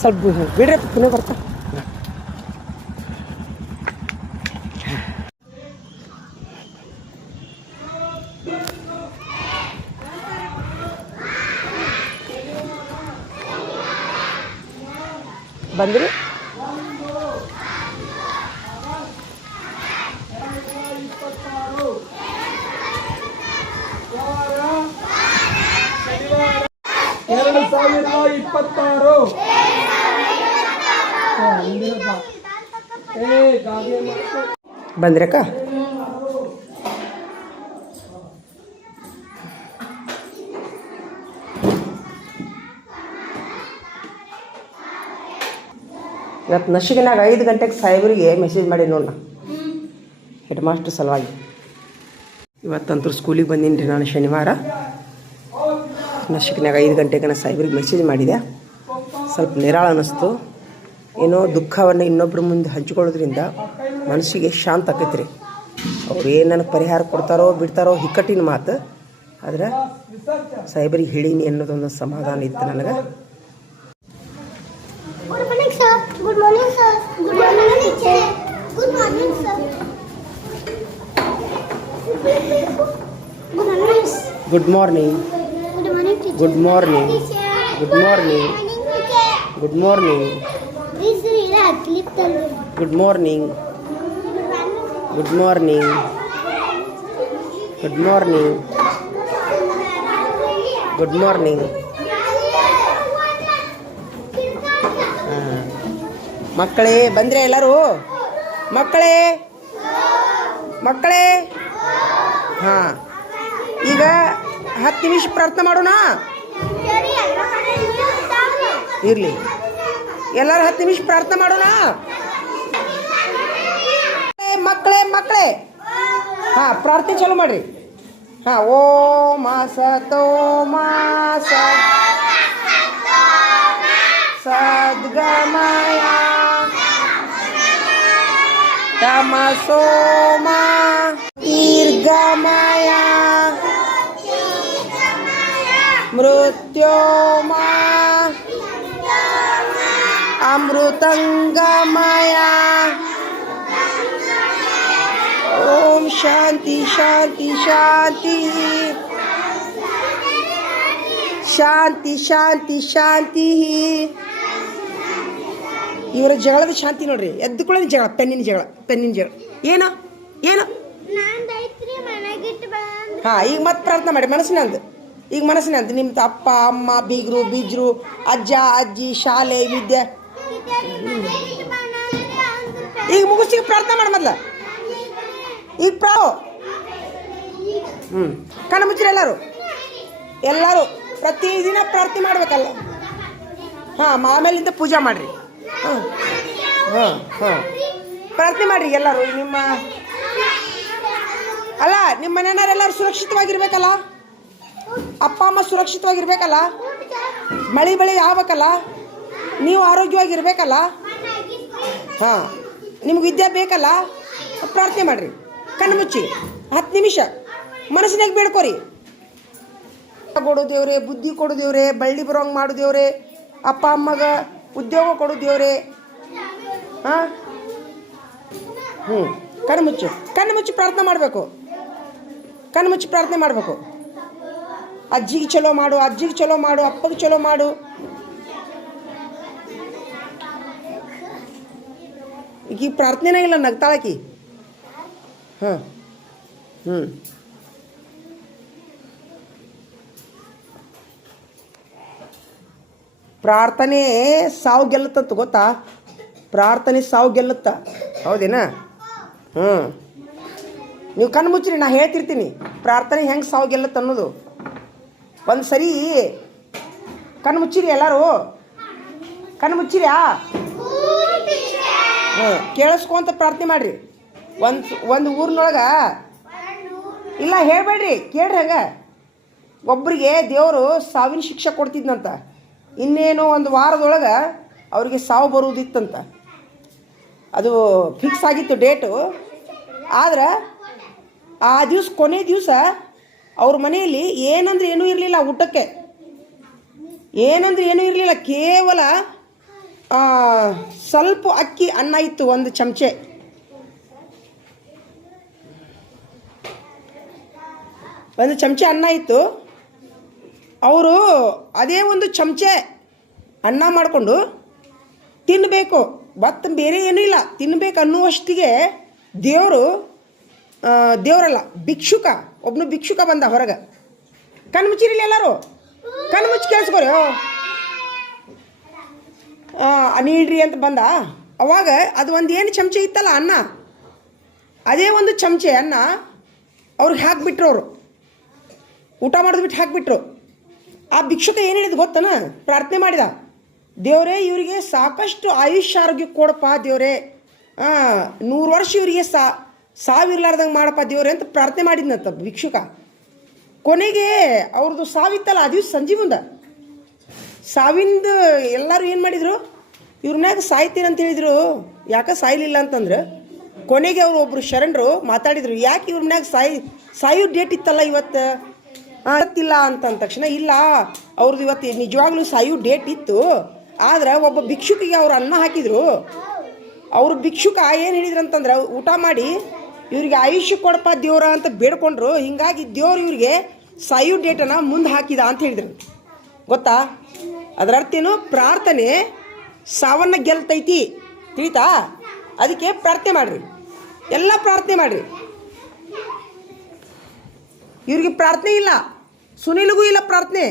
ಸ್ವಲ್ಪ ಬಿಡ್ರಿ ಪುನಃ ಬರ್ತಾ ಬಂದ್ರಿ. ಬಂದ್ರಕ್ಕ ಇವತ್ತು ನಶಿಗಿನಾಗ 5 ಗಂಟೆಗೆ ಸಾಹೇಬರಿಗೆ ಮೆಸೇಜ್ ಮಾಡಿ ನೋಡ ಹೆಡ್ ಮಾಸ್ಟರ್ ಸಲುವಾಗಿ. ಇವತ್ತಂತೂ ಸ್ಕೂಲಿಗೆ ಬಂದೀನಿ ರೀ ನಾನು ಶನಿವಾರ. ನಶಿಗಿನಾಗ 5 ಗಂಟೆಗೆ ನಾನು ಸಾಹೇಬರಿಗೆ ಮೆಸೇಜ್ ಮಾಡಿದೆ. ಸ್ವಲ್ಪ ನಿರಾಳ ಅನ್ನಿಸ್ತು. ಏನೋ ದುಃಖವನ್ನು ಇನ್ನೊಬ್ಬರ ಮುಂದೆ ಹಂಚಿಕೊಳ್ಳೋದ್ರಿಂದ ಮನಸ್ಸಿಗೆ ಶಾಂತ ಆಕೈತೆ ರೀ. ಅವ್ರು ಏನು ನನಗೆ ಪರಿಹಾರ ಕೊಡ್ತಾರೋ ಬಿಡ್ತಾರೋ ಹಿಕ್ಕಟ್ಟಿನ ಮಾತು, ಆದರೆ ಸಾಹೇಬರಿಗೆ ಹೇಳೀನಿ ಅನ್ನೋದೊಂದು ಸಮಾಧಾನ ಇತ್ತು ನನಗೆ. Good morning, sir. Good morning, teacher. Good morning, sir. Good morning. Good morning. Good morning, teacher. Good morning. Good morning. Good morning. Please read a clip. Good morning. Good morning. Good morning. Good morning. ಮಕ್ಕಳೇ ಬಂದರೆ ಎಲ್ಲರೂ? ಮಕ್ಕಳೇ ಮಕ್ಕಳೇ ಹಾಂ, ಈಗ 10 ನಿಮಿಷ ಪ್ರಾರ್ಥನೆ ಮಾಡೋಣ. ಇರಲಿ, ಎಲ್ಲರೂ 10 ನಿಮಿಷ ಪ್ರಾರ್ಥನೆ ಮಾಡೋಣ. ಮಕ್ಕಳೇ ಮಕ್ಕಳೇ ಹಾಂ, ಪ್ರಾರ್ಥನೆ ಚಾಲು ಮಾಡಿರಿ. ಹಾಂ, ಓಂ ಸತೋ ಮಾಸ ಸದ್ಗಮಯ ತಮಸೋಮ ದೀರ್ಘಮಯ ಮೃತ್ಯೋಮ ಅಮೃತಂಗಮಯ. ಓಂ ಶಾಂತಿ ಶಾಂತಿ ಶಾಂತಿ ಶಾಂತಿ ಶಾಂತಿ ಶಾಂತಿ. ಇವರ ಜಗಳದ ಶಾಂತಿ ನೋಡ್ರಿ. ಎದ್ದುಕೊಳ್ಳೋದು ಜಗಳ, ಪೆನ್ನಿನ ಜಗಳ. ಏನು ಏನು ಹಾಂ, ಈಗ ಮತ್ತೆ ಪ್ರಾರ್ಥನೆ ಮಾಡಿ ಮನಸ್ಸಿನಂದು. ಈಗ ಮನಸ್ಸಿನಂದು ನಿಮ್ದು ಅಪ್ಪ ಅಮ್ಮ ಬೀಗರು ಬೀಜರು ಅಜ್ಜ ಅಜ್ಜಿ ಶಾಲೆ ವಿದ್ಯೆ. ಈಗ ಮುಗಿಸಿ ಪ್ರಾರ್ಥನೆ ಮಾಡಿ ಮೊದಲ. ಈಗ ಕಣ್ಣು ಮುಚ್ಚಿರಿ ಎಲ್ಲರೂ ಪ್ರತಿದಿನ ಪ್ರಾರ್ಥನೆ ಮಾಡ್ಬೇಕಲ್ಲ. ಹಾಂ, ಆಮೇಲಿಂದ ಪೂಜೆ ಮಾಡಿರಿ. ಹಾಂ ಹಾಂ ಹಾಂ, ಪ್ರಾರ್ಥನೆ ಮಾಡಿರಿ ಎಲ್ಲರೂ. ನಿಮ್ಮ ಮನೆಯವರೆಲ್ಲರೂ ಸುರಕ್ಷಿತವಾಗಿರ್ಬೇಕಲ್ಲ, ಅಪ್ಪ ಅಮ್ಮ ಸುರಕ್ಷಿತವಾಗಿರ್ಬೇಕಲ್ಲ, ಮಳೆ ಬೆಳೆ ಆಗ್ಬೇಕಲ್ಲ, ನೀವು ಆರೋಗ್ಯವಾಗಿರ್ಬೇಕಲ್ಲ. ಹಾಂ, ನಿಮ್ಗೆ ವಿದ್ಯೆ ಬೇಕಲ್ಲ. ಪ್ರಾರ್ಥನೆ ಮಾಡಿರಿ ಕಣ್ಣು ಮುಚ್ಚಿ 10 ನಿಮಿಷ ಮನಸ್ಸಿನಾಗ ಬೇಡ್ಕೋರಿ. ಕೊಡು ದೇವ್ರೆ, ಬುದ್ಧಿ ಕೊಡು ದೇವ್ರೆ, ಬಳ್ಳಿ ಬರೋಂಗೆ ಮಾಡು ದೇವ್ರೆ, ಅಪ್ಪ ಅಮ್ಮಗ ಉದ್ಯೋಗ ಕೊಡು ದೇವ್ರೆ. ಹಾಂ ಕಣ್ಣು ಮುಚ್ಚಿ ಪ್ರಾರ್ಥನೆ ಮಾಡಬೇಕು. ಕಣ್ಣು ಮುಚ್ಚಿ ಪ್ರಾರ್ಥನೆ ಮಾಡಬೇಕು. ಅಜ್ಜಿಗೆ ಚಲೋ ಮಾಡು, ಅಪ್ಪಗೆ ಚಲೋ ಮಾಡು. ಈಗ ಪ್ರಾರ್ಥನೆನೇ ಇಲ್ಲ, ನಗ್ತಾಳಕಿ. ಹಾಂ ಪ್ರಾರ್ಥನೆ ಸಾವು ಗೆಲ್ಲುತ್ತಂತ ಗೊತ್ತಾ? ಪ್ರಾರ್ಥನೆ ಸಾವು ಗೆಲ್ಲುತ್ತ, ಹೌದೇನಾ? ನೀವು ಕಣ್ಣು ಮುಚ್ಚಿರಿ, ನಾ ಹೇಳ್ತಿರ್ತೀನಿ ಪ್ರಾರ್ಥನೆ ಹೆಂಗೆ ಸಾವು ಗೆಲ್ಲುತ್ತೆ ಅನ್ನೋದು. ಒಂದು ಸರಿ ಕಣ್ಣು ಮುಚ್ಚಿರಿ ಎಲ್ಲರೂ, ಕಣ್ಣು ಮುಚ್ಚಿರ್ಯಾ? ಕೇಳಿಸ್ಕೊಂತ ಪ್ರಾರ್ಥನೆ ಮಾಡಿರಿ. ಒಂದು ಊರಿನೊಳಗೆ ಇಲ್ಲ ಹೇಳಬೇಡ್ರಿ, ಕೇಳ್ರಿ. ಹಂಗೆ ಒಬ್ಬರಿಗೆ ದೇವರು ಸಾವಿನ ಶಿಕ್ಷೆ ಕೊಡ್ತಿದ್ನಂತ. ಇನ್ನೇನು ಒಂದು ವಾರದೊಳಗೆ ಅವ್ರಿಗೆ ಸಾವು ಬರುವುದಿತ್ತಂತ. ಅದು ಫಿಕ್ಸ್ ಆಗಿತ್ತು ಡೇಟು. ಆದ್ರೆ ಆ ದಿವಸ ಕೊನೆ ದಿವಸ ಅವ್ರ ಮನೆಯಲ್ಲಿ ಏನಂದ್ರೆ ಏನೂ ಇರಲಿಲ್ಲ ಊಟಕ್ಕೆ, ಏನಂದ್ರೆ ಏನೂ ಇರಲಿಲ್ಲ. ಕೇವಲ ಸ್ವಲ್ಪ ಅಕ್ಕಿ ಅನ್ನ ಇತ್ತು, ಒಂದು ಚಮಚೆ. ಒಂದು ಚಮಚೆ ಅನ್ನ ಇತ್ತು. ಅವರು ಅದೇ ಒಂದು ಚಮಚೆ ಅನ್ನ ಮಾಡಿಕೊಂಡು ತಿನ್ನಬೇಕು, ಮತ್ತು ಬೇರೆ ಏನೂ ಇಲ್ಲ, ತಿನ್ನಬೇಕು ಅನ್ನುವಷ್ಟಿಗೆ ದೇವರಲ್ಲ ಭಿಕ್ಷುಕ, ಒಬ್ಬನು ಭಿಕ್ಷುಕ ಬಂದ ಹೊರಗೆ. ಕಣ್ಣು ಮುಚ್ಚಿರಲಿ ಎಲ್ಲರೂ, ಕಣ್ಣು ಮುಚ್ಚಿ ಕೇಳಿಸ್ಕೊರಿ. ನೀಡ್ರಿ ಅಂತ ಬಂದ. ಅವಾಗ ಅದು ಒಂದು ಏನು ಚಮಚೆ ಇತ್ತಲ್ಲ ಅನ್ನ, ಅದೇ ಒಂದು ಚಮಚೆ ಅನ್ನ ಅವ್ರಿಗೆ ಹಾಕಿಬಿಟ್ರು. ಅವರು ಊಟ ಮಾಡಿದ್ಬಿಟ್ಟು ಹಾಕಿಬಿಟ್ರು. ಆ ಭಿಕ್ಷುಕ ಏನು ಹೇಳಿದ ಗೊತ್ತನ? ಪ್ರಾರ್ಥನೆ ಮಾಡಿದ, ದೇವರೇ ಇವರಿಗೆ ಸಾಕಷ್ಟು ಆಯುಷ್ಯ ಆರೋಗ್ಯ ಕೊಡಪ್ಪ ದೇವರೇ, 100 ವರ್ಷ ಇವರಿಗೆ ಸಾವಿರ್ಲಾರ್ದಂಗೆ ಮಾಡಪ್ಪ ದೇವರೇ ಅಂತ ಪ್ರಾರ್ಥನೆ ಮಾಡಿದ್ನಂತ ಭಿಕ್ಷುಕ. ಕೊನೆಗೆ ಅವ್ರದ್ದು ಸಾವಿತ್ತಲ್ಲ, ಅದು ಸಂಜೆ ಮುಂದೆ ಸಾವಿಂದ ಎಲ್ಲರೂ ಏನು ಮಾಡಿದರು, ಇವ್ರನ್ಯಾಗ ಸಾಯ್ತೀನಿ ಅಂತ ಹೇಳಿದರು. ಯಾಕೆ ಸಾಯ್ಲಿಲ್ಲ ಅಂತಂದ್ರೆ ಕೊನೆಗೆ ಅವರು ಒಬ್ಬರು ಶರಣರು ಮಾತಾಡಿದರು, ಯಾಕೆ ಇವ್ರ ಮನ್ಯಾಗ ಸಾಯೋ ಡೇಟ್ ಇತ್ತಲ್ಲ ಇವತ್ತು, ಗೊತ್ತಿಲ್ಲ ಅಂತಂದ ತಕ್ಷಣ, ಇಲ್ಲ ಅವ್ರದ್ದು ಇವತ್ತು ನಿಜವಾಗ್ಲೂ ಸಾಯೋ ಡೇಟ್ ಇತ್ತು, ಆದ್ರೆ ಒಬ್ಬ ಭಿಕ್ಷುಕಿಗೆ ಅವ್ರು ಅನ್ನ ಹಾಕಿದರು. ಅವರು ಭಿಕ್ಷುಕ ಏನು ಹೇಳಿದ್ರು ಅಂತಂದ್ರೆ, ಊಟ ಮಾಡಿ ಇವ್ರಿಗೆ ಆಯುಷ್ಯ ಕೊಡಪ್ಪ ದೇವ್ರ ಅಂತ ಬೇಡ್ಕೊಂಡ್ರು. ಹೀಗಾಗಿ ದೇವ್ರು ಇವ್ರಿಗೆ ಸಾಯೋ ಡೇಟನ್ನು ಮುಂದೆ ಹಾಕಿದ ಅಂತ ಹೇಳಿದ್ರು. ಗೊತ್ತಾ? ಅದರ ಅರ್ಥ ಏನು? ಪ್ರಾರ್ಥನೆ ಸಾವನ್ನ ಗೆಲ್ತೈತಿ, ತಿಳಿತಾ? ಅದಕ್ಕೆ ಪ್ರಾರ್ಥನೆ ಮಾಡಿರಿ, ಎಲ್ಲ ಪ್ರಾರ್ಥನೆ ಮಾಡಿರಿ. ಇವ್ರಿಗೆ ಪ್ರಾರ್ಥನೆ ಇಲ್ಲ, ಸುನಿಲ್ಗೂ ಇಲ್ಲ ಪ್ರಾರ್ಥನೆ,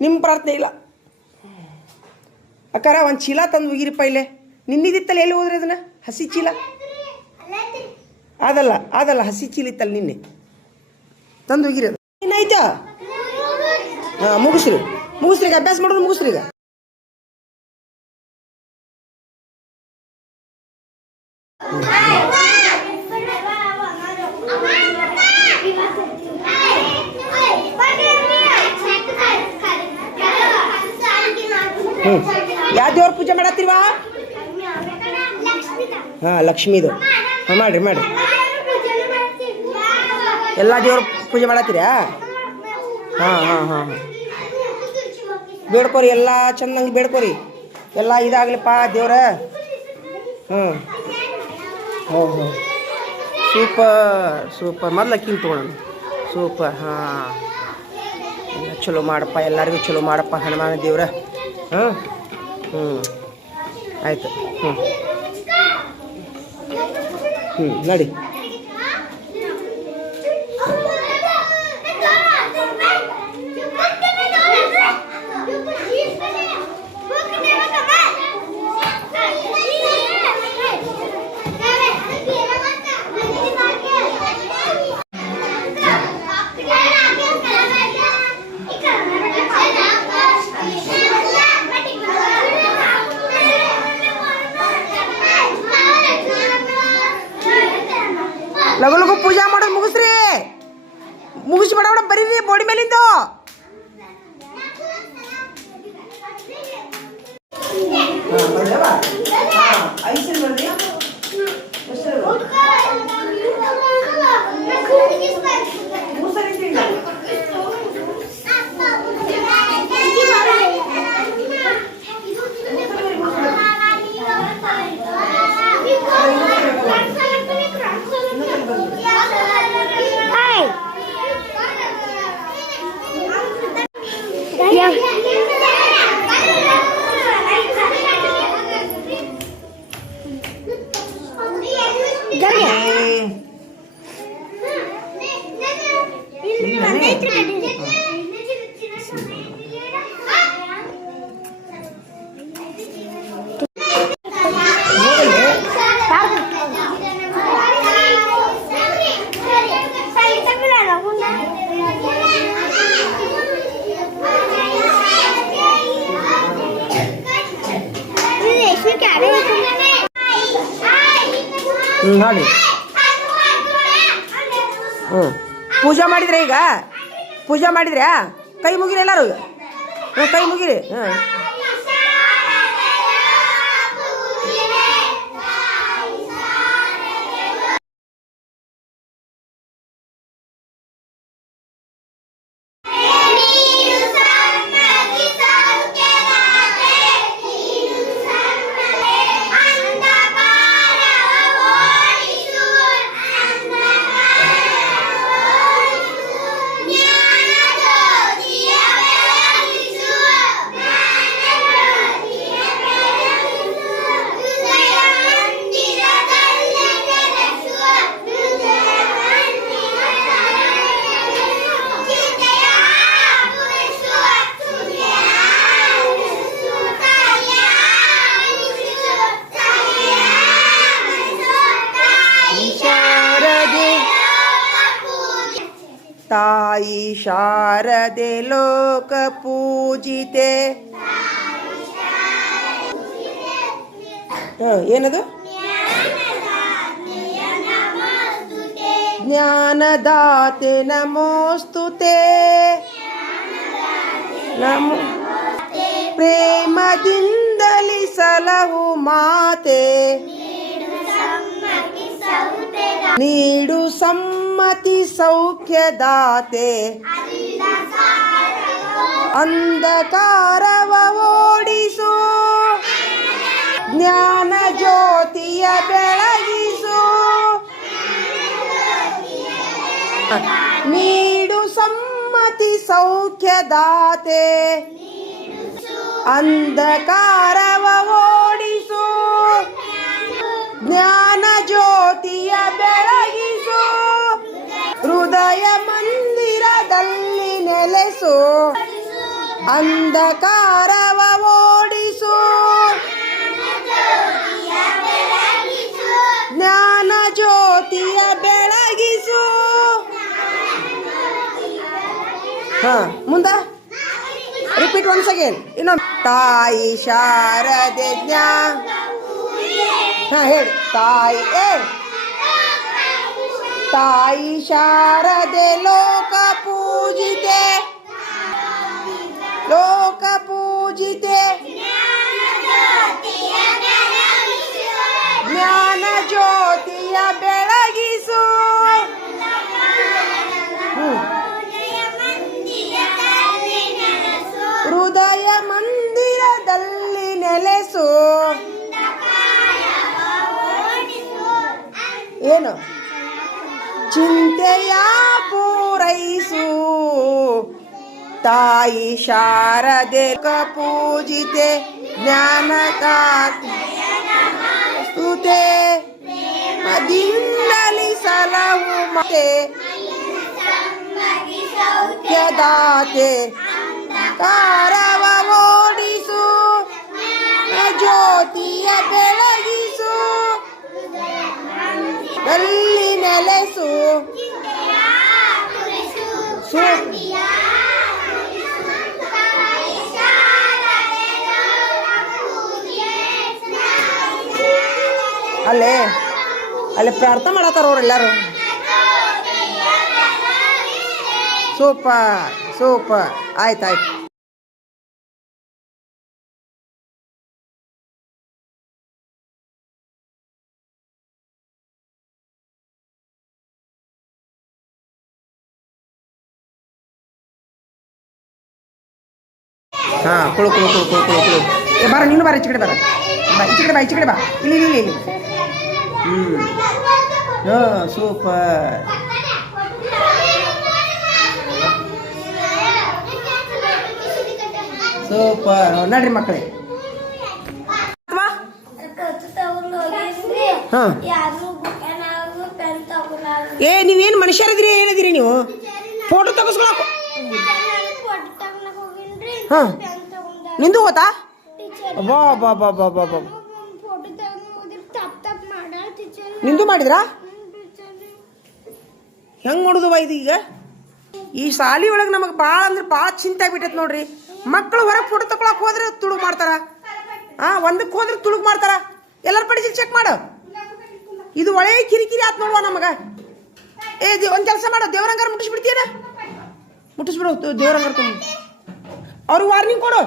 ನಿಮ್ಮ ಪ್ರಾರ್ಥನೆ ಇಲ್ಲ. ಅಕ್ಕಾರ ಒಂದು ಚೀಲ ತಂದು ಹೋಗಿರಿಪ್ಪ ಇಲ್ಲೇ, ನಿನ್ನಿದಿತ್ತಲ್ಲ, ಎಲ್ಲಿ ಹೋದ್ರಿ ಅದನ್ನ? ಹಸಿ ಚೀಲ ಅದಲ್ಲ ಹಸಿ ಚೀಲ ಇತ್ತಲ್ಲ ನಿನ್ನೆ, ತಂದು ಹೋಗಿರಿ. ಅದು ಏನಾಯ್ತಾ? ಮುಗಿಸ್ರಿ ಈಗ, ಅಭ್ಯಾಸ ಮಾಡೋದು ಮುಗಿಸ್ರಿ ಈಗ. ಯಾವ ದೇವ್ರ ಪೂಜೆ ಮಾಡತ್ತೀವಾ? ಲಕ್ಷ್ಮೀದು. ಮಾಡ್ರಿ ಎಲ್ಲ ದೇವ್ರ ಪೂಜೆ ಮಾಡತ್ತೀರಾ? ಬೇಡ್ಕೋರಿ, ಎಲ್ಲ ಚೆನ್ನಾಗಿ ಬೇಡ್ಕೋರಿ, ಎಲ್ಲ ಇದಾಗ್ಲಿಪ್ಪ ದೇವ್ರ. ಸೂಪರ್ ಮೊದ್ಲು ಅಕ್ಕಿನ ತೊಗೊಳೋಣ. ಸೂಪರ್. ಚಲೋ ಮಾಡಪ್ಪ, ಎಲ್ಲರಿಗೂ ಚಲೋ ಮಾಡಪ್ಪ ಹನುಮಾನ ದೇವ್ರ. ಆಯಿತು. ನಡಿ. ಲಗು ಪೂಜಾ ಮಾಡೋದು ಮುಗಿಸ್ರಿ, ಮುಗಿಸ್ಬೇಡ ಬರೀರಿ ಬೋಡಿ ಮೇಲಿಂದು. ನೋಡಿ. ಪೂಜಾ ಮಾಡಿದ್ರೆ, ಈಗ ಪೂಜಾ ಮಾಡಿದ್ರೆ ಕೈ ಮುಗಿರಿ ಎಲ್ಲರೂ, ಕೈ ಮುಗಿರಿ. ತಾಯಿ ಶಾರದೆ ಲೋಕ ಪೂಜಿತೆ. ಏನದು? ಜ್ಞಾನದಾತೆ ನಮೋಸ್ತುತೆ. ನಮೋ ಪ್ರೇಮದಿಂದಲಿ ಸಲಹು ಮಾತೆ. ನೀಡು ಸಮ್ಮತಿ ಸೌಖ್ಯದಾತೆ. ಅಂಧಕಾರವ ಓಡಿಸು. ಜ್ಞಾನ ಜ್ಯೋತಿಯ ಬೆಳಗಿಸು. ನೀಡು ಸಮ್ಮತಿ ಸೌಖ್ಯದಾತೆ. ಅಂಧಕಾರವ ಓಡಿಸು. ಜ್ಞಾನ ಜ್ಯೋತಿಯ ಬೆಳಗಿಸು. ಹೃದಯ ಮಂದಿರದಲ್ಲಿ ನೆಲೆಸು. ಅಂಧಕಾರವ ಓಡಿಸು. ಜ್ಞಾನ ಜ್ಯೋತಿಯ ಬೆಳಗಿಸು. ಮುಂದ ರಿಪೀಟ್ ಒನ್ಸ್ ಅಗೇನ್. ಇನ್ನೊಂದು. ತಾಯಿ ಶಾರದೆ ಹೇಳಿ. ತಾಯಿ ಶಾರದೆ ಲೋಕ ಪೂಜಿತೆ. ಲೋಕ ಪೂಜಿತೆ. ಜ್ಞಾನ ಜ್ಯೋತಿಯ ಬೆಳಗಿಸು. ಹೃದಯ ಮಂದಿರದಲ್ಲಿ ನೆಲೆಸು. ಏನು? ಚಿಂತೆಯ ಪೂರೈಸು. ತಾಯಿ ಶಾರದೆ ಪೂಜಿತೆ. ಜ್ಞಾನದಾತೆ ಮದಿಂದಲಿ ಸಲಹು ಮಾತೆ. ದಾತೆ ಕಾರವ ಓಡಿಸು. ಜ್ಯೋತಿಯ ಬೆಳಗಿಸು. ದಲ್ಲಿ ನೆಲೆಸು. ಅಲ್ಲೇ ಪ್ರಾರ್ಥನೆ ಮಾಡತ್ತಾರ ಅವ್ರೆಲ್ಲರೂ. ಸೂಪರ್ ಆಯ್ತು. ಕುಳು. ಬಾರ, ನೀನು ಬಾರ, ಈಚೆ ಕಡೆ ಬಾರ. ಈಚೆ ಕಡೆ ಬಾ. ಇಲ್ಲಿ. ಸೂಪರ್. ನಡ್ರಿ ಮಕ್ಕಳೇ. ನೀವೇನು ಮನುಷ್ಯರಿದ್ರಿ? ಏನಿದ್ರಿ ನೀವು? ಫೋಟೋ ತಗಸ್ಕೊಳಕ್. ನಿಂದು ಹೋತಾ? ಬಾ. ನಿಂದು ಮಾಡಿದ್ರಾ? ಹೆಂಗ್ ಮಾಡುದವ ಇದು? ಈಗ ಈ ಶಾಲಿ ಒಳಗೆ ನಮಗೆ ಭಾಳ ಅಂದ್ರೆ ಭಾಳ ಚಿಂತೆ ಆಗ್ಬಿಟ್ಟೈತೆ ನೋಡ್ರಿ. ಮಕ್ಕಳು ಹೊರಗೆ ಫೋಟೋ ತಗೊಳಕ್ ಹೋದ್ರೆ ತುಳುಗ್ ಮಾಡ್ತಾರ. ಒಂದಕ್ಕೆ ಹೋದ್ರೆ ತುಳುಗ್ ಮಾಡ್ತಾರ. ಎಲ್ಲರ ಪಡಿಸಿ ಚೆಕ್ ಮಾಡು. ಇದು ಒಳ್ಳೆ ಕಿರಿಕಿರಿ ಆತ್ ನೋಡುವ ನಮಗ. ಒಂದು ಕೆಲಸ ಮಾಡು, ದೇವ್ರಂಗಾರ ಮುಟ್ಟಿಸ್ಬಿಡ್ತೀಯನ? ಮುಟ್ಟಿಸ್ಬಿಡು ದೇವ್ರಂಗಾರ. ಅವ್ರಿಗೆ ವಾರ್ನಿಂಗ್ ಕೊಡು.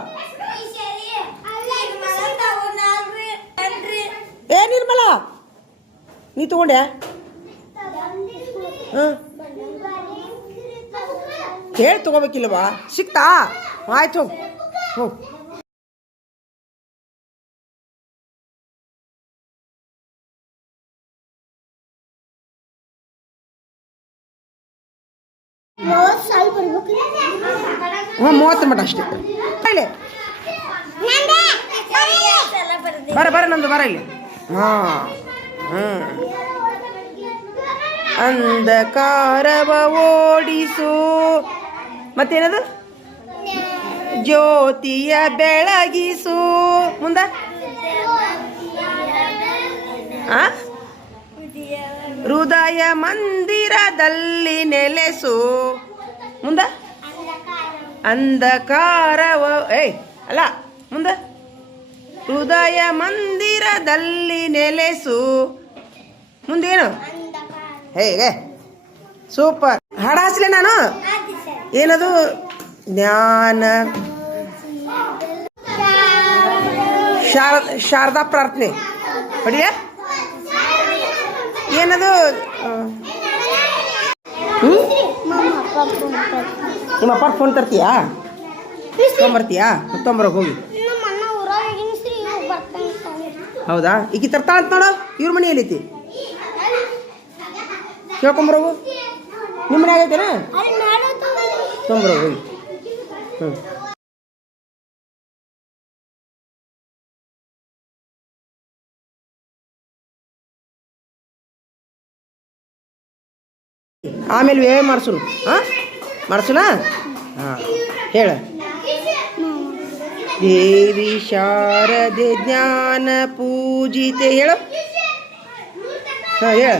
ನಿರ್ಮಲ, ನೀ ತಗೊಂಡೆ? ಹೇಳಿ ತಗೋಬೇಕಿಲ್ವಾ? ಸಿಕ್ತಾ? ಆಯ್ತು, ಹೋಗು. ಹ್ಞೂ 30 ಮಟ ಅಷ್ಟೇ. ಬರ ನಂದು ಬರ ಇಲ್ಲಿ. ಅಂಧಕಾರವ ಓಡಿಸು. ಮತ್ತೇನದು? ಜ್ಯೋತಿಯ ಬೆಳಗಿಸು. ಮುಂದ ಹೃದಯ ಮಂದಿರದಲ್ಲಿ ನೆಲೆಸು. ಮುಂದೆ ಅಂಧಕಾರವ ಏಯ್ ಅಲ್ಲ ಮುಂದೆ ಹೃದಯ ಮಂದಿರದಲ್ಲಿ ನೆಲೆಸು ಮುಂದೇನು ಹೇಗೆ ಸೂಪರ್ ಹಾಡು ಹಾಸ್ಲೆ ನಾನು ಏನದು ಜ್ಞಾನ ಶಾರದಾ ಪ್ರಾರ್ಥನೆ ಹೊಡಿಯ ಏನದು ನಿಮ್ಮ ಅಪ್ಪ ಫೋನ್ ತರ್ತೀಯಾ ತೊಗೊಂಬರ್ತೀಯಾ ತೊಗೊಂಬರೋಕೆ ಹೋಗಿ ಹೌದಾ ಈಗ ತರ್ತಾ ಅಂತ ನೋಡು ಇವ್ರ ಮನೆ ಎಲ್ಲೈತಿ ಕೇಳ್ಕೊಂಬರೋಗು ನಿಮ್ಮ ಮನೆ ಆಗೈತೇನ ತೊಗೊಂಬರೋ ಹೋಗಿ ಹ್ಞೂ ಆಮೇಲೆ ವ್ಯಯ ಮಾಡ್ಸುನು ಹಾಂ ಮಾಡ್ಸುನಾ ಹಾಂ ಹೇಳ ದೇವಿ ಶಾರದೆ ಜ್ಞಾನ ಪೂಜಿತೆ ಹೇಳು ಹಾಂ ಹೇಳ